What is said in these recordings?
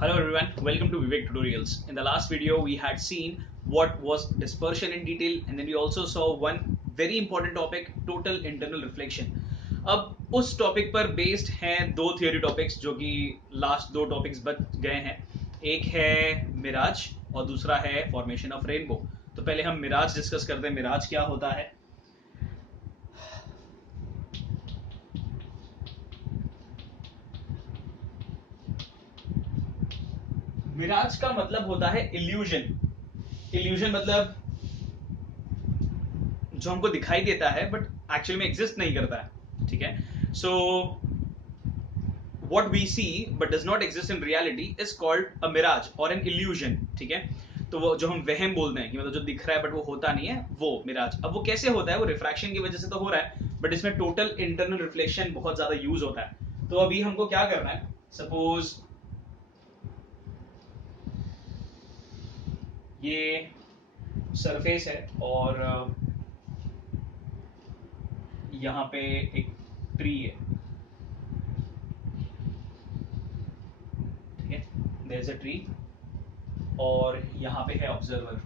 Hello everyone, welcome to Vivek Tutorials. In the last video, we had seen what was dispersion in detail, and then we also saw one very important topic, total internal reflection. अब उस topic पर based हैं दो theory topics जो कि last दो topics बच गए हैं. एक है मिराज और दूसरा है फॉर्मेशन ऑफ रेनबो. तो पहले हम मिराज डिस्कस करते हैं. मिराज क्या होता है? मिराज का मतलब होता है इल्यूजन. इल्यूजन मतलब जो हमको दिखाई देता है बट एक्चुअली में एग्जिस्ट नहीं करता है. ठीक है. सो what we see but does not exist in reality is called a mirage or an illusion. ठीक है. तो वो जो हम वहम बोलते हैं कि मतलब जो दिख रहा है बट वो होता नहीं है, वो मिराज. अब वो कैसे होता है? वो रिफ्रैक्शन की वजह से तो हो रहा है, बट इसमें टोटल इंटरनल रिफ्लेक्शन बहुत ज्यादा यूज होता है. तो अभी हमको क्या करना है, सपोज ये सरफेस है और यहाँ पे एक ट्री है. ठीक है. देयर इज अ ट्री और यहाँ पे है observer.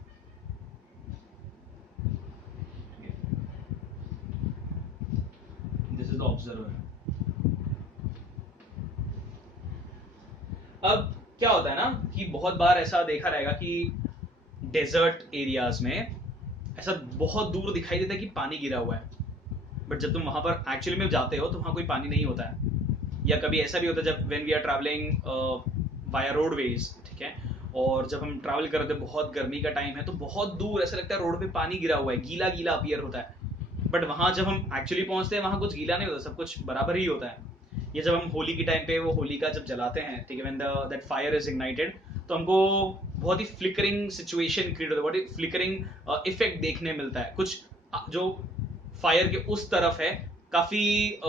This is the observer. अब क्या होता है ना कि बहुत बार ऐसा देखा रहेगा कि डेजर्ट एरियाज में ऐसा बहुत दूर दिखाई देता है कि पानी गिरा हुआ है, बट जब तुम वहां पर एक्चुअली में जाते हो तो वहां कोई पानी नहीं होता है. या कभी ऐसा भी होता है जब when we are travelling via roadways. ठीक है. और जब हम ट्रैवल कर रहे थे, बहुत गर्मी का टाइम है, तो बहुत दूर ऐसा लगता है रोड पे पानी गिरा हुआ है, गीला गीला अपीयर होता है. बट वहां जब हम एक्चुअली पहुंचते हैं वहां कुछ गीला नहीं होता, सब कुछ बराबर ही होता है. ये जब हम होली के टाइम पे वो होलिका जब जलाते हैं, ठीक है, when that fire is ignited, तो हमको बहुत ही फ्लिकरिंग सिचुएशन क्रिएट होता है, बहुत ही फ्लिकरिंग इफेक्ट देखने मिलता है. कुछ जो फायर के उस तरफ है काफी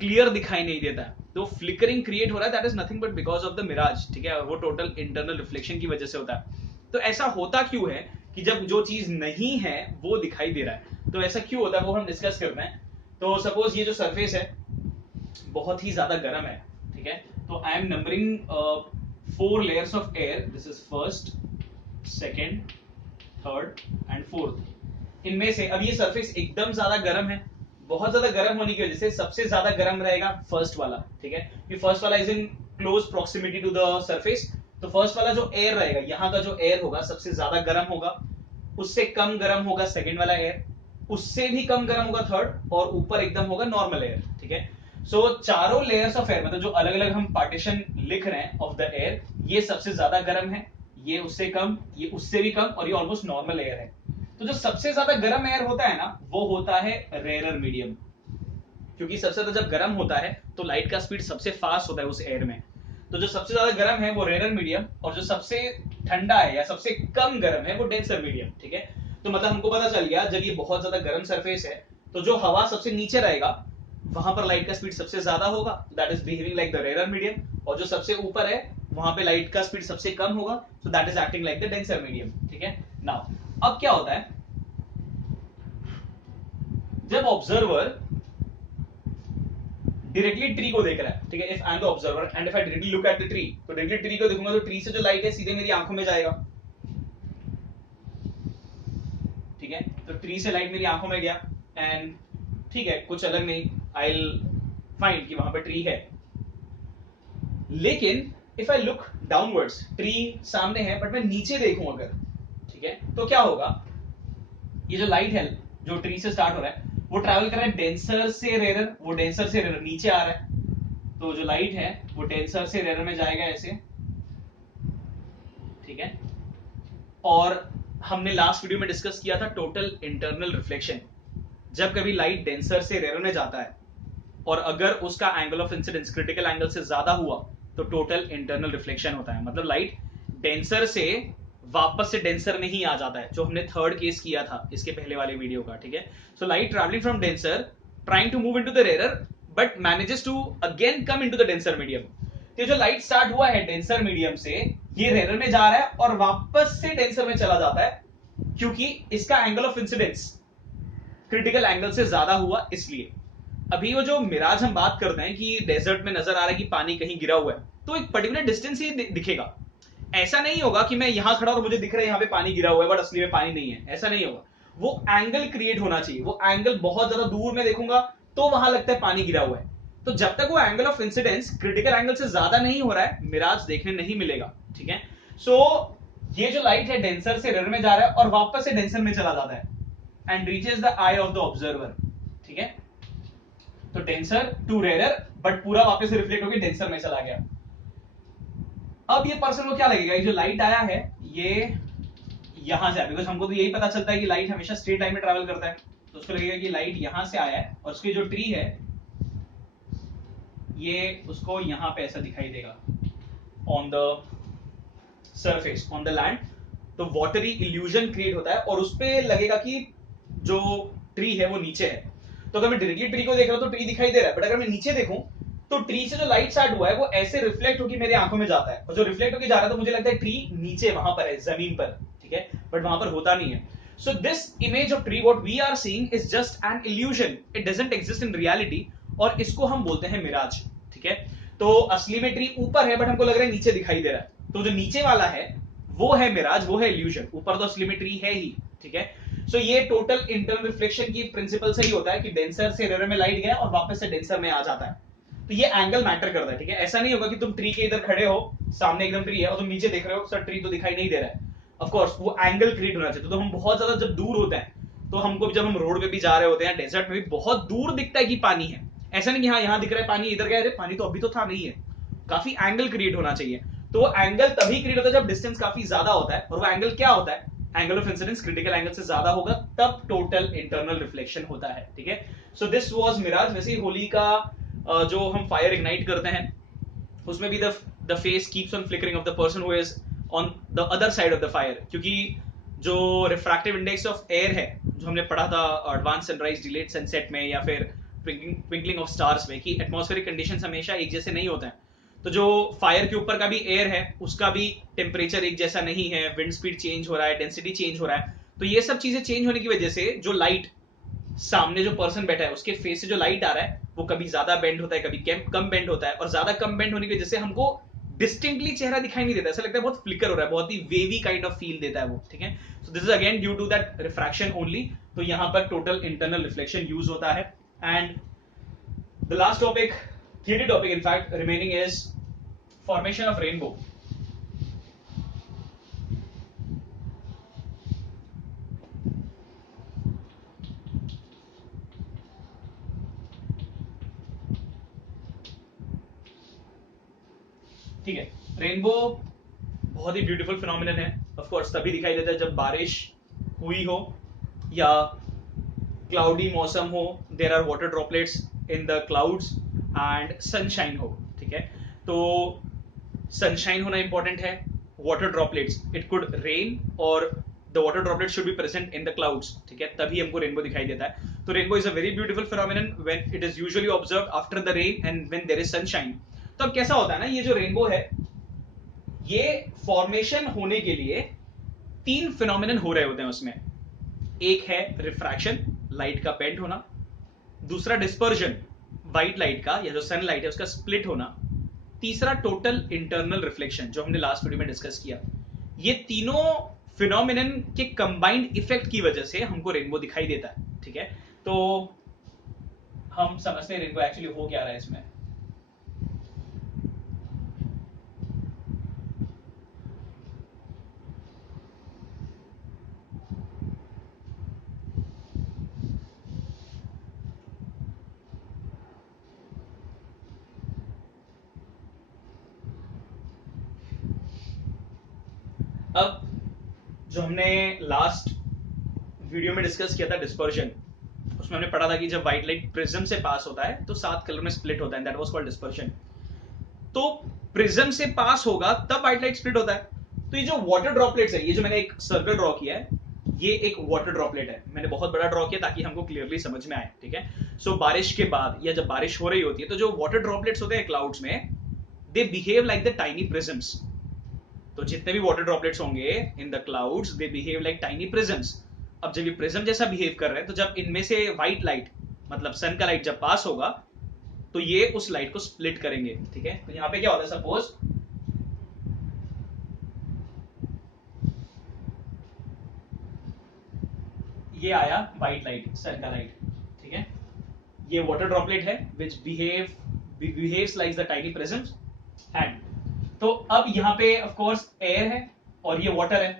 क्लियर दिखाई नहीं देता है, तो फ्लिकरिंग क्रिएट हो रहा है. That is nothing but because of the mirage. ठीक है. वो टोटल इंटरनल रिफ्लेक्शन की वजह से होता है. तो ऐसा होता क्यों है कि जब जो चीज नहीं है वो दिखाई दे रहा है, तो ऐसा क्यों होता है वो हम डिस्कस करते हैं. तो सपोज ये जो सरफेस है बहुत ही ज्यादा गर्म है. ठीक है. तो I am numbering 4 layers of air. This is first, second, third and fourth. इनमें से अब ये सरफेस एकदम ज्यादा गर्म है. बहुत ज्यादा गर्म होने की वजह से सबसे ज्यादा गर्म रहेगा फर्स्ट वाला. ठीक है. कि फर्स्ट वाला is in close proximity to the surface. तो फर्स्ट वाला जो एयर रहेगा, यहाँ का जो एयर होगा सबसे ज्यादा गर्म होगा. उससे कम गर्म होगा सेकेंड वाला एयर. उससे भी कम गर्म होगा थर्ड, और ऊपर एकदम होगा नॉर्मल एयर. ठीक है. सो चारों लेयर्स ऑफ एयर, मतलब जो अलग अलग हम पार्टीशन लिख रहे हैं ऑफ द एयर, ये सबसे ज्यादा गर्म है, ये उससे कम, ये उससे भी कम, और ये ऑलमोस्ट नॉर्मल एयर है. तो जो सबसे ज्यादा गर्म एयर होता है ना, वो होता है रेयरर मीडियम. क्योंकि सबसे ज्यादा जब गर्म होता है तो लाइट का स्पीड सबसे फास्ट होता है उस एयर में. तो जो सबसे ज्यादा गर्म है वो रेयरर मीडियम, और जो सबसे ठंडा है या सबसे कम गर्म है वो डेंसर मीडियम. ठीक है. तो मतलब हमको पता चल गया जब ये बहुत ज्यादा गर्म सरफेस है तो जो हवा सबसे नीचे रहेगा वहां पर लाइट का स्पीड सबसे ज्यादा होगा, that is behaving like the rarer medium. और जो सबसे ऊपर है वहां पे लाइट का स्पीड सबसे कम होगा, so that is acting like the denser medium. ठीक है. नाउ अब क्या होता है जब ऑब्जर्वर डायरेक्टली ट्री को देख रहा है. ठीक है. If I am the observer and if I directly look at the tree, तो डायरेक्टली ट्री को देखूंगा तो ट्री से जो लाइट है सीधे मेरी आंखों में जाएगा. ठीक है. तो ट्री से लाइट मेरी आंखों में गया एंड ठीक है, कुछ अलग नहीं, आई विल फाइंड कि वहां पे ट्री है. लेकिन if I look downwards, tree सामने है बट मैं नीचे देखूं अगर, ठीक है, तो क्या होगा, ये जो लाइट है जो ट्री से स्टार्ट हो रहा है वो ट्रैवल कर रहा है डेंसर से रेयर, वो डेंसर से रेयर नीचे आ रहा है. तो जो लाइट है वो डेंसर से रेयर में जाएगा ऐसे. ठीक है. और हमने लास्ट वीडियो में डिस्कस किया था टोटल इंटरनल रिफ्लेक्शन. जब कभी लाइट डेंसर से रेयर में जाता है और अगर उसका angle of incidence critical angle से ज्यादा हुआ तो टोटल इंटरनल रिफ्लेक्शन होता है. मतलब लाइट डेंसर से वापस से डेंसर में ही आ जाता है, जो हमने थर्ड केस किया था इसके पहले वाले वीडियो का. ठीक है. So light travelling from denser trying to move into the rare but manages to again come into the denser medium. तो जो लाइट स्टार्ट हुआ है डेंसर मीडियम से, ये रेयर में जा रहा है और वापस से डेंसर में चला जाता है, क्योंकि इसका angle of incidence critical angle से ज्यादा हुआ इसलिए. अभी वो जो मिराज हम बात करते हैं कि डेजर्ट में नजर आ रहा है कि पानी कहीं गिरा हुआ है, तो एक पर्टिकुलर डिस्टेंस ही दिखेगा। ऐसा नहीं होगा कि मैं यहां खड़ा और मुझे दिख रहा है यहाँ पे पानी गिरा हुआ है बट असली में पानी नहीं है, ऐसा नहीं होगा। वो एंगल क्रिएट होना चाहिए, वो एंगल बहुत ज्यादा दूर में देखूंगा तो वहां लगता है पानी गिरा हुआ है। तो जब तक वो angle of incidence critical angle से ज्यादा नहीं हो रहा है, मिराज देखने नहीं मिलेगा। ठीक है, सो ये जो लाइट है डेंसर से रेयर में जा रहा है और वापस से डेंसर में चला जाता है and reaches the I of the observer. ठीक है, तो डेंसर टू रेयर बट पूरा वापस से रिफ्लेक्ट होकर डेंसर में चला गया। अब ये पर्सन को क्या लगेगा, ये जो लाइट आया है ये यहां से आया, बिकॉज हमको तो यही पता चलता है कि लाइट हमेशा स्ट्रेट लाइन में ट्रैवल करता है, तो उसको लगेगा कि लाइट यहां से आया है और उसकी जो ट्री है ये उसको यहां पे ऐसा दिखाई देगा on the surface on the land. तो वाटरी इल्यूजन क्रिएट होता है और उस पर लगेगा कि जो ट्री है वो नीचे है। तो अगर मैं डायरेक्टली ट्री को देख रहा हूं तो ट्री दिखाई दे रहा है, बट अगर मैं नीचे देखूं तो ट्री से जो लाइट स्टार्ट हुआ है वो ऐसे रिफ्लेक्ट होकर मेरी आंखों में जाता है, और जो रिफ्लेक्ट होकर जा रहा है तो मुझे लगता है ट्री नीचे वहां पर है, जमीन पर। ठीक है, बट वहां पर होता नहीं है। So this image of tree what we are seeing is just an illusion, it doesn't exist in reality, और इसको हम बोलते हैं मिराज। ठीक है, तो असली में ट्री ऊपर है बट हमको लग रहा है नीचे दिखाई दे रहा है, तो जो नीचे वाला है वो है मिराज, वो है इल्यूजन, ऊपर तो असली में ट्री है ही। ठीक है, सो ये टोटल इंटरनल रिफ्लेक्शन की प्रिंसिपल से ही होता है कि डेंसर से रेयर में लाइट गया और वापस से डेंसर में आ जाता है। तो ये एंगल मैटर करता है। ठीक है, ऐसा नहीं होगा कि तुम ट्री के इधर खड़े हो, सामने एकदम ट्री है और तुम नीचे देख रहे हो, सर ट्री तो दिखाई नहीं दे रहा है। ऑफ कोर्स वो एंगल क्रिएट होना चाहिए। तो हम बहुत ज्यादा जब दूर होते हैं तो हमको जब हम रोड पे भी जा रहे होते हैं, डेजर्ट में भी बहुत दूर दिखता है कि पानी है, ऐसा नहीं कि हाँ यहाँ दिख रहा है पानी, इधर गया, अरे पानी तो अभी तो था नहीं है। काफी एंगल क्रिएट होना चाहिए। तो वो एंगल तभी क्रिएट होता है जब डिस्टेंस काफी ज्यादा होता है, और वो एंगल क्या होता है, angle of incidence critical angle से ज्यादा होगा तब टोटल इंटरनल रिफ्लेक्शन होता है। ठीक है, सो दिस वाज मिराज। वैसे ही होली का जो हम फायर इग्नाइट करते हैं उसमें भी the face keeps on flickering of the person who is on the other side of the fire, क्योंकि जो रिफ्रैक्टिव इंडेक्स ऑफ एयर है जो हमने पढ़ा था एडवांस सनराइज डिलेड सनसेट में या फिर ट्विंकलिंग ऑफ स्टार्स में, कि एटमॉस्फेरिक कंडीशंस हमेशा एक जैसे नहीं होते हैं। तो जो फायर के ऊपर का भी एयर है उसका भी टेम्परेचर एक जैसा नहीं है, विंड स्पीड चेंज हो रहा है, डेंसिटी चेंज हो रहा है। तो ये सब चीजें चेंज होने की वजह से जो लाइट सामने जो पर्सन बैठा है उसके फेस से जो लाइट आ रहा है वो कभी ज्यादा बेंड होता है, कभी कम बेंड होता है, और ज्यादा कम बेंड होने की वजह से हमको डिस्टिंक्टली चेहरा दिखाई नहीं देता, ऐसा लगता है बहुत फ्लिकर हो रहा है, बहुत ही वेवी काइंड ऑफ फील देता है वो। ठीक है, so this is again due to that refraction only. तो यहां पर टोटल इंटरनल रिफ्लेक्शन यूज होता है। And the last topic, theory topic in fact remaining, is formation of rainbow. ठीक है, रेनबो बहुत ही ब्यूटीफुल फिनोमिनन है। ऑफ कोर्स तभी दिखाई देता है जब बारिश हुई हो या क्लाउडी मौसम हो, there are water droplets in the clouds and sunshine हो। ठीक है, तो सनशाइन होना इंपॉर्टेंट है, water droplets, it could rain और the water droplets should be present in the clouds. ठीक है, तभी हमको रेनबो दिखाई देता है। तो rainbow is a very beautiful phenomenon when it is usually observed after the rain and when there is sunshine. तो अब कैसा होता है ना, ये जो रेनबो है ये फॉर्मेशन होने के लिए तीन फिनोमिनन हो रहे होते हैं उसमें। एक है रिफ्रैक्शन, लाइट का बेंड होना, दूसरा डिस्पर्जन, व्हाइट लाइट का या जो सनलाइट है उसका स्प्लिट होना, तीसरा टोटल इंटरनल रिफ्लेक्शन जो हमने लास्ट वीडियो में डिस्कस किया। ये तीनों फिनोमिनन के कंबाइंड इफेक्ट की वजह से हमको रेनबो दिखाई देता है। ठीक है, तो हम समझते हैं रेनबो एक्चुअली हो क्या रहा है इसमें। अब जो हमने लास्ट वीडियो में डिस्कस किया था डिस्पर्जन, उसमें हमने पढ़ा था कि जब व्हाइट लाइट प्रिज्म से पास होता है तो 7 कलर में स्प्लिट होता है, दैट वाज कॉल्ड डिस्पर्जन। तो प्रिज्म से पास होगा तब व्हाइट लाइट स्प्लिट होता है। तो ये जो वाटर ड्रॉपलेट्स है, ये जो मैंने एक सर्कल ड्रॉ किया है, ये एक वाटर ड्रॉपलेट है। मैंने बहुत बड़ा ड्रॉ किया ताकि हमको क्लियरली समझ में आए। ठीक है, सो बारिश के बाद या जब बारिश हो रही होती है तो जो वाटर ड्रॉपलेट्स होते हैं क्लाउड्स में, they behave like the tiny prisms. तो जितने भी वाटर ड्रॉपलेट्स होंगे इन the clouds, they behave like tiny prisms. अब जब ये प्रिज्म जैसा बिहेव कर रहे हैं तो जब इनमें से व्हाइट लाइट मतलब सन का लाइट जब पास होगा तो ये उस लाइट को स्प्लिट करेंगे, ठीक है। तो यहां पे क्या होता है, सपोज ये आया व्हाइट लाइट, सन का लाइट, ठीक है। ये वाटर ड्रॉपलेट है which behaves like the tiny prism hand. तो अब यहाँ पे ऑफ कोर्स एयर है और ये वाटर है,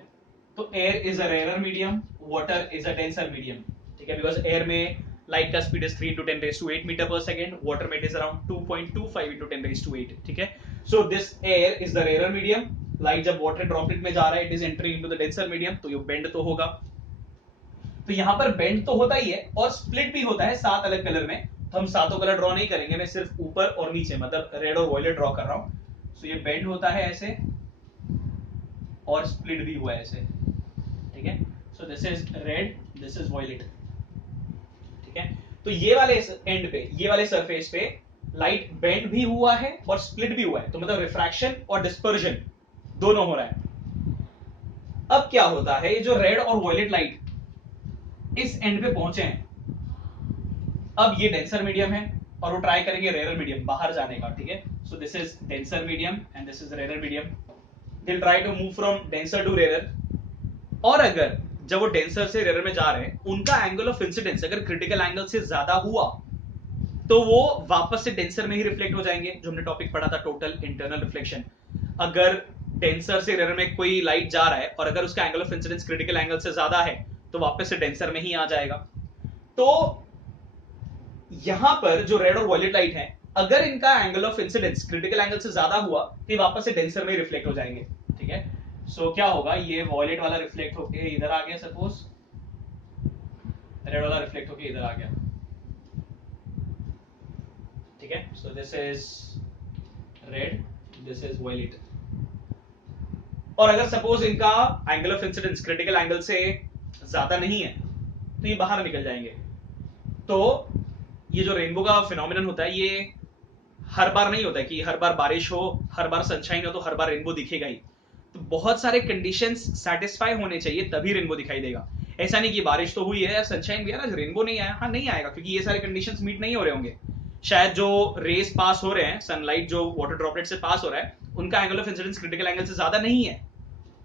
तो air is a rare medium, water is a denser medium, ठीक है। बिकॉज एयर में लाइट का speed is 3 into 10⁸ metre per second, water में इट इज अराउंड 2.25 into 10⁸, ठीक है। So this air is the rare medium, light जब water droplet में जा रहा है it is entering into the denser medium, तो ये बेंड तो होगा। तो यहां पर बेंड तो होता ही है और स्प्लिट भी होता है 7 अलग कलर में। तो हम सातों कलर ड्रॉ नहीं करेंगे, मैं सिर्फ ऊपर और नीचे मतलब रेड और वॉयलेट ड्रॉ कर रहा हूं। सो ये बेंड होता है ऐसे और स्प्लिट भी हुआ है ऐसे, ठीक है। So this is red, this is violet, ठीक है। तो ये वाले एंड पे, ये वाले सरफेस पे लाइट बेंड भी हुआ है और स्प्लिट भी हुआ है, तो मतलब रिफ्रैक्शन और डिस्पर्जन दोनों हो रहा है। अब क्या होता है, ये जो रेड और वॉयलेट लाइट इस एंड पे पहुंचे हैं, अब ये डेंसर मीडियम है और वो ट्राई करेंगे रेयर मीडियम बाहर जाने का, ठीक है। So this is denser medium and this is rare medium, they try to move from denser to rare. और अगर जब वो डेंसर से रेयर में जा रहे हैं, उनका एंगल ऑफ इंसिडेंस अगर क्रिटिकल एंगल से ज्यादा हुआ तो वो वापस से डेंसर में ही रिफ्लेक्ट हो जाएंगे, जो हमने टॉपिक पढ़ा था टोटल इंटरनल रिफ्लेक्शन। अगर डेंसर से रेयर में कोई लाइट जा रहा है और अगर उसका angle of incidence critical angle से ज्यादा है तो वापस से डेंसर में ही आ जाएगा। तो यहां पर जो रेड और वॉयलेट लाइट है, अगर इनका angle of incidence critical angle से ज्यादा हुआ तो ये वापस से डेंसर में रिफ्लेक्ट हो जाएंगे, ठीक है। सो क्या होगा, ये वॉयलेट वाला रिफ्लेक्ट होके इधर आ गया, सपोज रेड वाला रिफ्लेक्ट होके इधर आ गया, ठीक है। So this is red, this is violet. और अगर सपोज इनका angle of incidence critical angle से ज्यादा नहीं है तो ये बाहर निकल जाएंगे। तो ये जो रेनबो का फिनोमिनन होता है, ये हर बार नहीं होता है कि हर बार बारिश हो, हर बार सनशाइन हो तो हर बार रेनबो दिखेगा ही। तो बहुत सारे कंडीशंस सेटिस्फाई होने चाहिए तभी रेनबो दिखाई देगा। ऐसा नहीं कि बारिश तो हुई है, सनशाइन भी है ना, रेनबो नहीं आया, हाँ नहीं आएगा, क्योंकि ये सारे कंडीशंस मीट नहीं हो रहे होंगे। शायद जो रेस पास हो रहे हैं, सनलाइट जो वाटर ड्रॉपलेट से पास हो रहा है, उनका angle of incidence critical angle से ज्यादा नहीं है,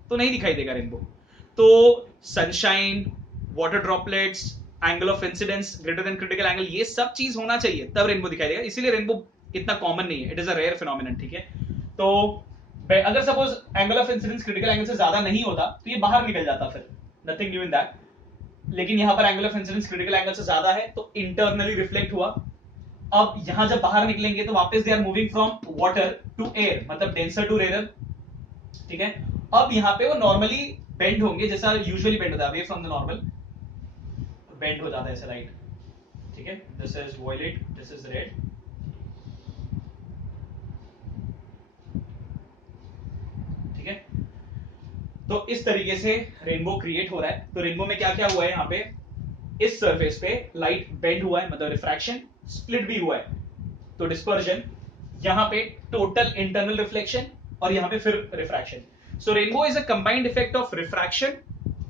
तो नहीं दिखाई देगा रेनबो। तो sunshine, water droplets, angle of incidence greater than critical angle, ये सब चीज होना चाहिए तब रेनबो दिखाई देगा। इसीलिए रेनबो इतना कॉमन नहीं है, it is a rare phenomenon, ठीक है। तो अगर suppose angle of incidence critical angle से ज्यादा नहीं होता तो ये बाहर निकल जाता, फिर नथिंग न्यू इन दैट। लेकिन यहां पर angle of incidence critical angle से ज्यादा है तो इंटरनली रिफ्लेक्ट हुआ। अब यहां जब बाहर निकलेंगे तो वापस they are moving from water to air, मतलब डेंसर टू रेयर, ठीक है। अब यहां पे वो नॉर्मली बेंड होंगे, जैसा यूजुअली बेंड होता है, away from the normal bend हो जाता है ऐसे लाइट, ठीक है। This is violet, this is red, ठीक है। तो इस तरीके से रेनबो क्रिएट हो रहा है। तो रेनबो में क्या क्या हुआ है, यहाँ पे इस सरफेस पे लाइट बेंड हुआ है, मतलब रिफ्रैक्शन, स्प्लिट भी हुआ है, तो डिस्पर्जन, यहाँ पे टोटल इंटरनल रिफ्लेक्शन और यहाँ पे फिर refraction. So rainbow is a combined effect of refraction,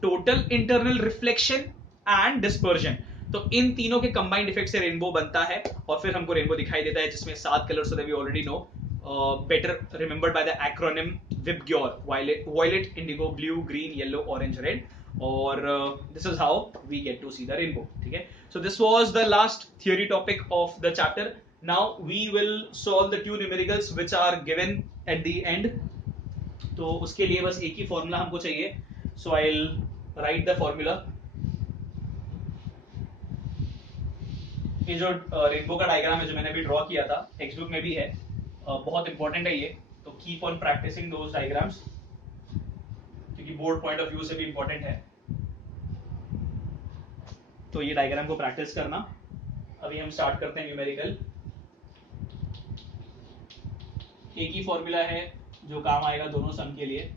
total internal reflection and dispersion. तो इन तीनों के कंबाइंड इफेक्ट से रेनबो बनता है और फिर हमको रेनबो दिखाई देता है, जिसमें 7 कलर्स होते हैं, we already know, better remembered by the acronym WIBGYOR, violet, indigo, blue, green, yellow, orange, red, or this is how we get to see the rainbow, ठीक है। So this was the last theory topic of the chapter. Now we will solve the two numericals which are given at the end. तो उसके लिए बस एक ही formula हमको चाहिए, so I'll write the formula. ये जो रेनबो का डायग्राम है जो मैंने अभी ड्रॉ किया था, टेक्स्ट बुक में भी है, बहुत इंपॉर्टेंट है ये, तो keep on practising those diagrams, क्योंकि बोर्ड पॉइंट ऑफ व्यू से भी इंपॉर्टेंट है। तो ये डायग्राम को प्रैक्टिस करना। अभी हम स्टार्ट करते हैं न्यूमेरिकल। एक ही फॉर्मूला है जो काम आएगा दोनों सम के लिए,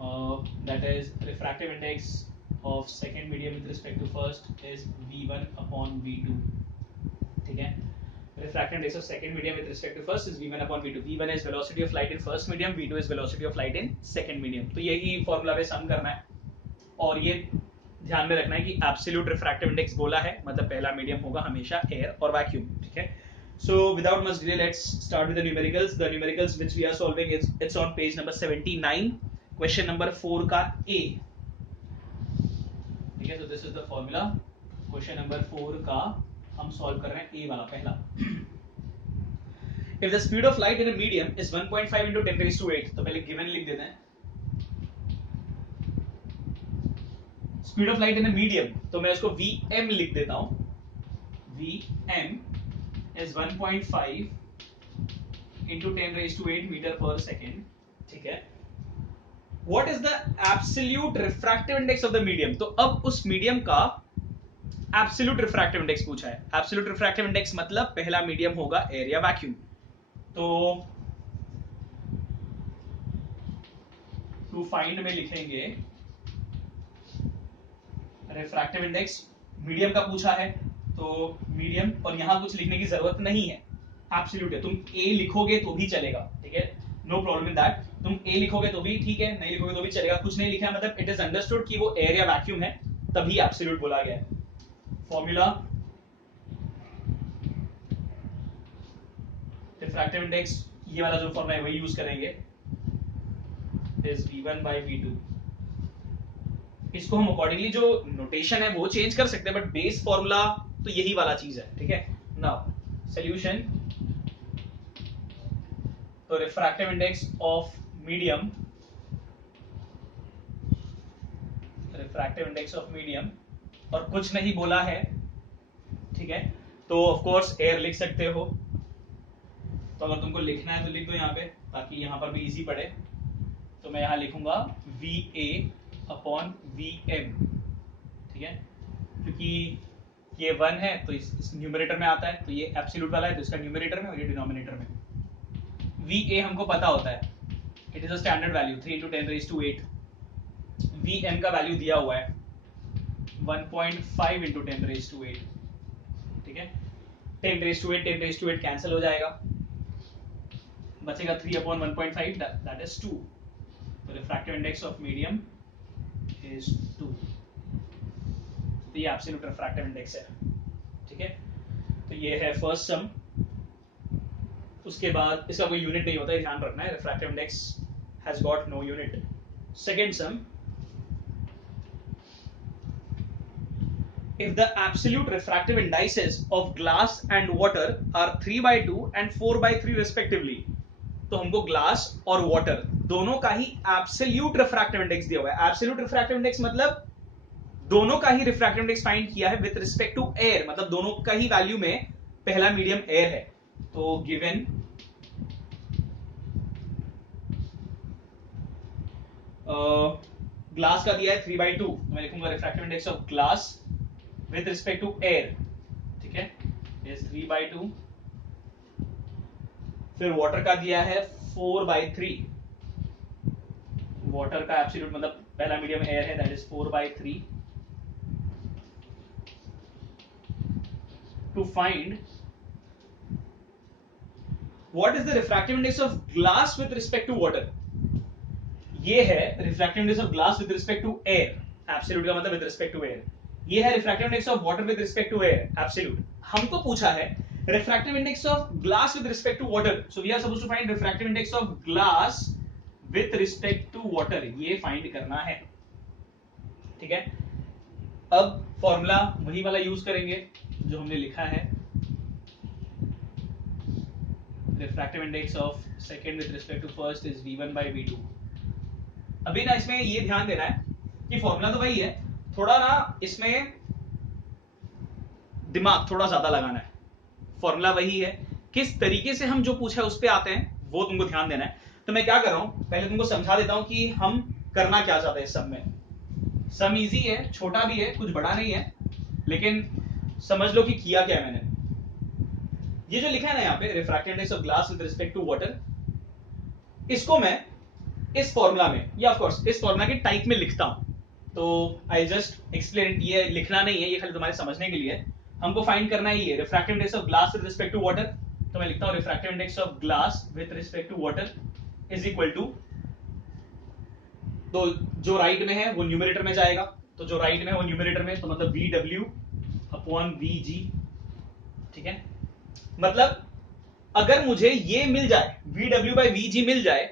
that is refractive index of second medium with respect to first is v1 upon v2, ठीक है। Refractive index of second medium with respect to first is v1 upon v2. v1 is velocity of light in first medium, v2 is velocity of light in second medium. तो यही formula पे सम करना है। और ये ध्यान में रखना है कि एब्सोल्यूट रिफ्रैक्टिव इंडेक्स बोला है, मतलब पहला मीडियम होगा हमेशा एयर और वैक्यूम, ठीक है। So without much delay, let's start with the numericals. The numericals which we are solving is it's on page number 79, question number 4 का A, ठीक है। So this is the formula. Question number 4 का हम solve कर रहे हैं A वाला पहला। If the speed of light in a medium is 1.5 into 10 raised to 8, तो पहले given लिख देते हैं। Speed of light in a medium, तो मैं उसको Vm लिख देता हूं। Vm is 1.5 into 10 raised to 8 metre per second, ठीक है। What is the absolute refractive index of the medium? तो अब उस मीडियम का एब्सोल्यूट रिफ्रैक्टिव इंडेक्स पूछा है। एब्सोल्यूट रिफ्रैक्टिव इंडेक्स मतलब पहला मीडियम होगा एयर या वैक्यूम। तो टू फाइंड में लिखेंगे रिफ्रैक्टिव इंडेक्स, मीडियम का पूछा है तो मीडियम, और यहां कुछ लिखने की जरूरत नहीं है, एब्सोल्यूट है। तुम ए लिखोगे तो भी चलेगा, ठीक है, नो प्रॉब्लम इन दैट। तुम ए लिखोगे तो भी ठीक है, नहीं लिखोगे तो भी चलेगा। कुछ नहीं लिखा मतलब इट इज अंडरस्टूड कि वो एयर या वैक्यूम है, तभी एब्सोल्यूट बोला गया है। फॉर्मूला रिफ्रैक्टिव इंडेक्स, ये वाला जो फॉर्मूला है वही यूज करेंगे, इज v1 by v2। इसको हम अकॉर्डिंगली जो नोटेशन है वो चेंज कर सकते हैं, बट बेस फॉर्मूला तो यही वाला चीज है, ठीक है। नाउ सॉल्यूशन, तो refractive index of medium, refractive index of medium, और कुछ नहीं बोला है, ठीक है, तो ऑफ कोर्स एयर लिख सकते हो। तो अगर तुमको लिखना है तो लिख दो यहाँ पे, ताकि यहाँ पर भी इजी पड़े। तो मैं यहाँ लिखूंगा VA अपॉन VM, ठीक है, क्योंकि ये 1 है तो इस न्यूमरेटर में आता है, तो ये एब्सोल्यूट वाला है तो इसका न्यूमरेटर में और ये डिनोमिनेटर में। VA हमको पता होता है, it is a standard value 3 into 10 raised to 8। VM का वैल्यू दिया हुआ है 1.5 into 10 raised to 8, ठीक है। 10 raised to 8 10 raised to 8 cancel हो जाएगा, बचेगा 3 upon 1.5, दैट इज 2। तो refractive index of medium is 2। तो ये एब्सोल्यूट रिफ्रैक्टिव इंडेक्स है, ठीक है। तो ये है फर्स्ट सम। उसके बाद इसका कोई यूनिट नहीं होता है, ध्यान रखना है, refractive index has got no unit. Second sum, if the absolute refractive indices of glass and water are 3/2 and 4/3 respectively, तो हमको ग्लास और वाटर दोनों का ही एब्सोल्यूट रिफ्रैक्टिव इंडेक्स दिया हुआ है। एब्सोल्यूट रिफ्रैक्टिव इंडेक्स मतलब दोनों का ही रिफ्रैक्टिव इंडेक्स फाइंड किया है विद रिस्पेक्ट टू एयर, मतलब दोनों का ही वैल्यू में पहला मीडियम एयर है। तो गिवन ग्लास का दिया है 3/2, तो मैं लिखूंगा refractive index of glass with respect to air, ठीक है, इज 3/2। फिर वाटर का दिया है 4/3, वाटर का एब्सोल्यूट मतलब पहला मीडियम एयर है, that is 4/3। To find what is the refractive index of glass with respect to water, ये है refractive index of glass with respect to air, absolute का मतलब विद रिस्पेक्ट टू एयर। ये है refractive index of water with respect to air, absolute. हमको पूछा है refractive index of glass with respect to water, so we are supposed to find refractive index of glass with respect to water, ये find करना है, ठीक है। अब formula वही वाला यूज करेंगे जो हमने लिखा है, refractive index of second with respect to first is v1 by v2। अभी ना इसमें ये ध्यान देना है कि फॉर्मूला तो वही है, थोड़ा ना इसमें दिमाग थोड़ा ज्यादा लगाना है। फॉर्मूला वही है, किस तरीके से हम जो पूछा है उस पे आते हैं वो तुमको ध्यान देना है। तो मैं क्या कर रहा हूं, पहले तुमको समझा देता हूं कि हम करना क्या चाहते हैं इस सब में। सम इजी है, छोटा भी है, कुछ बड़ा नहीं है, लेकिन समझ लो कि किया क्या है मैंने। ये जो लिखा है ना यहाँ पे refractive index of glass with respect to water, इसको मैं इस फॉर्मूला में या ऑफ कोर्स इस फॉर्मूला के टाइप में लिखता हूं। तो आई जस्ट एक्सप्लेन, ये लिखना नहीं है, ये खाली तुम्हारे समझने के लिए। हमको फाइंड करना ही है refractive index of glass with respect to water, तो मैं लिखता हूं refractive index of glass with respect to water is equal to, तो जो राइट में है वो न्यूमरेटर में जाएगा, तो जो राइट में है वो न्यूमरेटर में, तो मतलब VW अपॉन VG, ठीक है। मतलब अगर मुझे ये मिल जाए, VW बाई VG मिल जाए,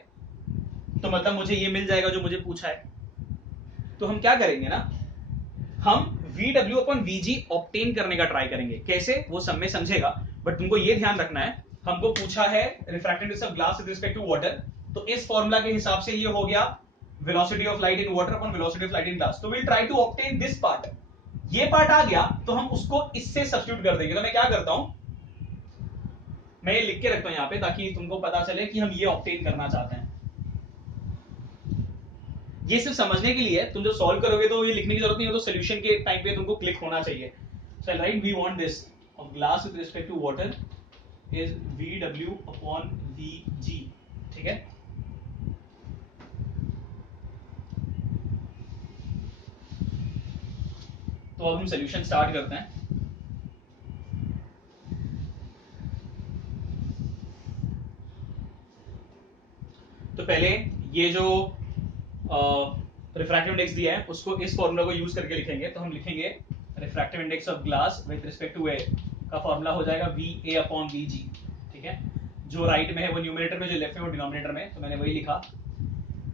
तो मतलब मुझे ये मिल जाएगा जो मुझे पूछा है। तो हम क्या करेंगे ना, हम VW अपॉन VG ऑब्टेन करने का ट्राई करेंगे। कैसे, वो सब में समझेगा, बट तुमको ये ध्यान रखना है, हमको पूछा है refractive of glass with respect to water, तो इस फॉर्मूला के हिसाब से ये हो गया velocity of light in water upon velocity of light in glass. तो will try to obtain this part. ये पार्ट आ गया तो हम उसको इससे सब्स्टिट्यूट कर देंगे। तो मैं क्या करता हूं, मैं ये लिख के रखता हूं यहां पे, ताकि तुमको पता चले कि हम ये ऑब्टेन करना चाहते हैं। ये सिर्फ समझने के लिए, तुम जो सॉल्व करोगे तो ये लिखने की जरूरत नहीं है, तो सॉल्यूशन के टाइम पे तुमको क्लिक होना चाहिए। So right, we want this of glass with respect to water is VW upon VG, ठीक है। तो अब हम सॉल्यूशन स्टार्ट करते हैं। तो पहले ये जो रिफ्रैक्टिव इंडेक्स दिया है उसको इस फॉर्मूला को यूज करके लिखेंगे। तो हम लिखेंगे refractive index of glass with respect to air का फॉर्मूला हो जाएगा VA अपॉन VG, ठीक है। जो राइट में है वो न्यूमरेटर में, जो लेफ्ट में वो डिनोमिनेटर में, तो मैंने वही लिखा।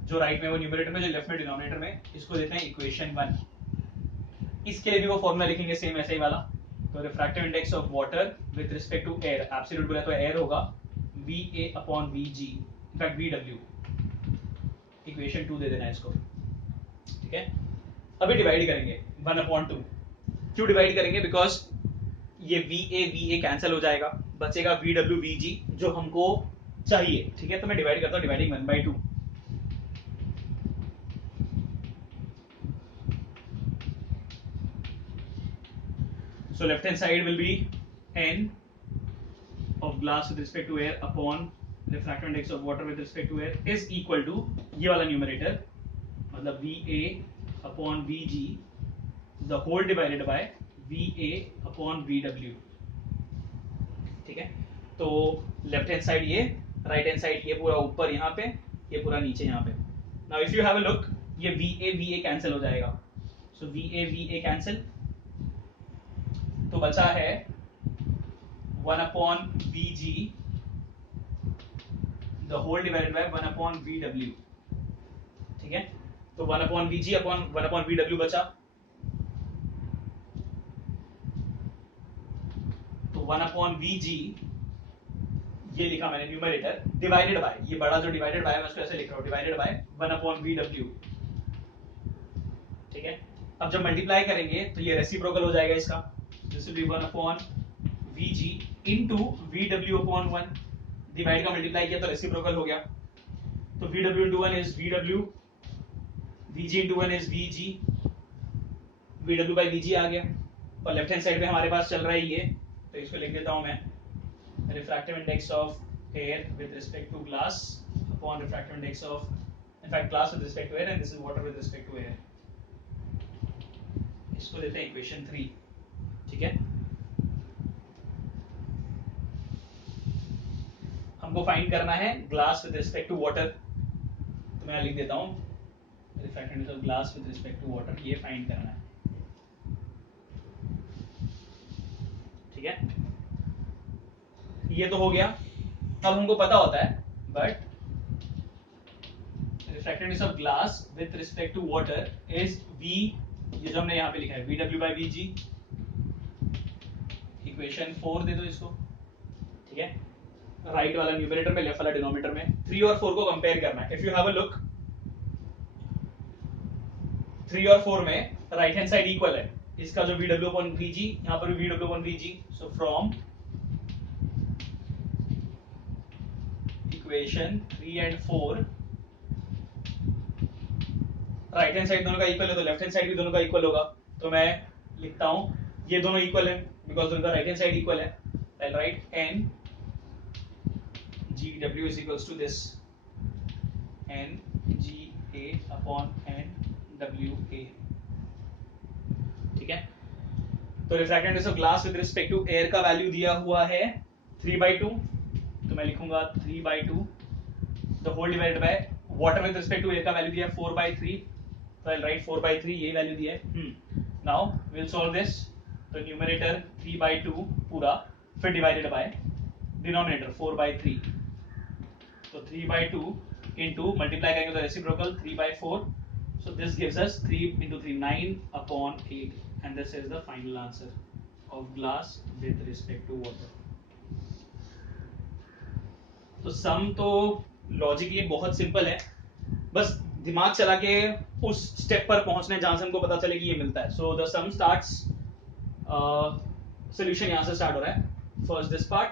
जो राइट में वो न्यूमरेटर में, जो लेफ्ट में डिनोमिनेटर में, इसको देते हैं इक्वेशन 1। इसके लिए भी वो फॉर्मूला लिखेंगे सेम ऐसे ही वाला। तो refractive index of water with respect to air, absolute बोला तो एयर होगा VA upon VG, in fact VW, equation 2 दे देना इसको, ठीक है। अभी डिवाइड करेंगे 1/2। क्यों डिवाइड करेंगे, बिकॉज ये VA कैंसिल हो जाएगा, बचेगा VW VG जो हमको चाहिए, ठीक है। तो मैं डिवाइड करता हूं, dividing 1/2। So left hand side will be n of glass with respect to air upon refractive index of water with respect to air is equal to ये वाला न्यूमरेटर, मतलब VA upon VG the whole divided by VA upon VW, ठीक है। तो left hand side ये, right hand side ये पूरा ऊपर यहाँ पे, ये पूरा नीचे यहाँ पे। Now if you have a look, ये VA कैंसिल हो जाएगा। सो VA कैंसिल, तो बचा है 1 upon VG the whole divided by 1 upon VW, ठीक है। तो 1 upon VG upon 1 upon VW बचा, तो 1 अपॉन VG ये लिखा मैंने न्यूमरेटर, डिवाइडेड बाय, ये बड़ा जो डिवाइडेड बाय मैं उसको ऐसे लिख रहा हूं, डिवाइडेड बाय 1 अपॉन VW, ठीक है। अब जब मल्टीप्लाई करेंगे तो ये रेसिप्रोकल हो जाएगा इसका, this will be 1 upon VG into VW upon 1, divide का मल्टीप्लाई किया तो रेसिप्रोकल हो गया। तो VW into 1 is VW, VG into 1 is VG, VW by VG आ गया। और लेफ्ट हैंड साइड पे हमारे पास चल रहा है ये, तो इसको लिख देता हूं मैं, refractive index of air with respect to glass upon refractive index of, in fact glass with respect to air and this is water with respect to air. इसको देते हैं इक्वेशन 3, ठीक है। हमको फाइंड करना है glass with respect to water, तो मैं लिख देता हूं refractive index of glass with respect to water, ये फाइंड करना है, ठीक है। ये तो हो गया। अब हमको पता होता है, but refractive index of glass with respect to water is V, ये जो हमने यहाँ पे लिखा है VW by VG, इक्वेशन 4 दे दो इसको, ठीक है। राइट वाला न्यूमरेटर में, लेफ्ट वाला डिनोमिनेटर में। 3 और 4 को कंपेयर करना है। If you have a look, 3 और 4 में राइट हैंड साइड इक्वल है, इसका जो VW upon VG, यहाँ पर भी VW upon VG, so from equation 3 and 4 right hand side दोनों का इक्वल है, तो लेफ्ट हैंड साइड भी दोनों का इक्वल होगा। तो मैं लिखता हूं ये दोनों इक्वल है, बिकॉज दोनों का राइट हैंड साइड इक्वल है। आई right n GW is equals to this n GA upon n WA, ठीक है। तो refractive index of glass with respect to air का वैल्यू दिया हुआ है 3/2, तो मैं लिखूंगा 3/2 the whole divided by water with respect to air का वैल्यू दिया 4/3, तो I'll write 4/3 ये वैल्यू दिया है. Now we'll solve this. तो न्यूमरेटर 3/2 पूरा, फिर डिवाइडेड बाय डिनोमिनेटर 4/3. तो 3/2 into मल्टीप्लाई करेंगे तो reciprocal 3/4. So this gives us 3 into 3 9/8, and this is the final answer of glass with respect to water. तो सम तो लॉजिकली बहुत सिंपल है, बस दिमाग चला के उस स्टेप पर पहुंचने जहां से हमको पता चले कि ये मिलता है. So the sum starts, solution यहां से स्टार्ट हो रहा है. First this part,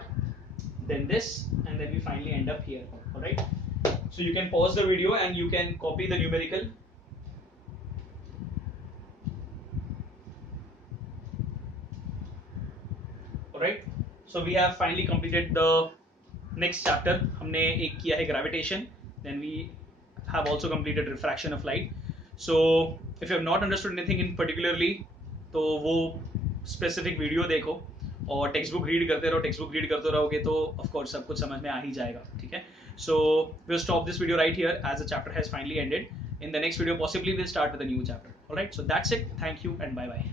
then this, and then we finally end up here. All right, so you can pause the video and you can copy the numerical. All right, so we have finally completed the next chapter. हमने एक किया है gravitation, then we have also completed refraction of light. So if you have not understood anything in particularly, तो वो specific video देखो और text book read करते रहो. टेक्स्ट बुक रीड करते रहोगे तो ऑफ कोर्स सब कुछ समझ में आ ही जाएगा. ठीक है, so will stop this video right here as the chapter has finally ended. In the next video possibly will start with a new chapter. Alright, so that's it. Thank you and bye bye.